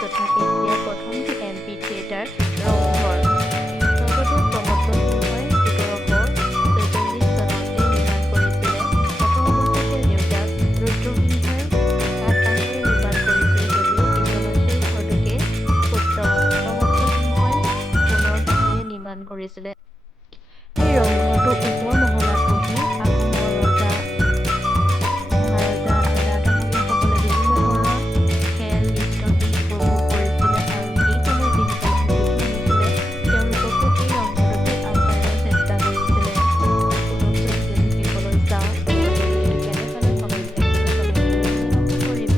তথা এছিয়াৰ প্ৰথমটো এম্পি থিয়েটাৰ ৰংঘৰ। স্বৰ্গদেউ প্ৰমত্ত সিংহই ১৭৪৬ চনতে নিৰ্মাণ কৰিছিলে। কথা অৱশ্যে তেওঁৰ দেউতাক ৰুদ্ৰসিংহই কাঠবাঁহেৰে নিৰ্মাণ কৰিছিল যদিও পিছলৈ সেই ঘৰটোকে পুত্ৰ প্ৰমত্ত সিংহই সোণৰ বাঁহেৰে নিৰ্মাণ কৰিছিলে। এই ৰংঘৰটো ওপৰ মহলাত বহি আহোমৰ ৰজা মহাৰজা আৰু ৰাজমহীয়াসকলে বিভিন্ন ধৰণৰ খেল নৃত্য-গীত উপভোগ কৰিছিলে আৰু সেই সময়ত যিসকল অতিথি আহিছিলে তেওঁলোককো এই ৰংঘৰতে আপ্যায়নৰ চেষ্টা কৰিছিলে। শুনকচোন যদি শেষলৈ চাওঁ তেন্তে এইটো কেনেধৰণে চলাই কৰিব।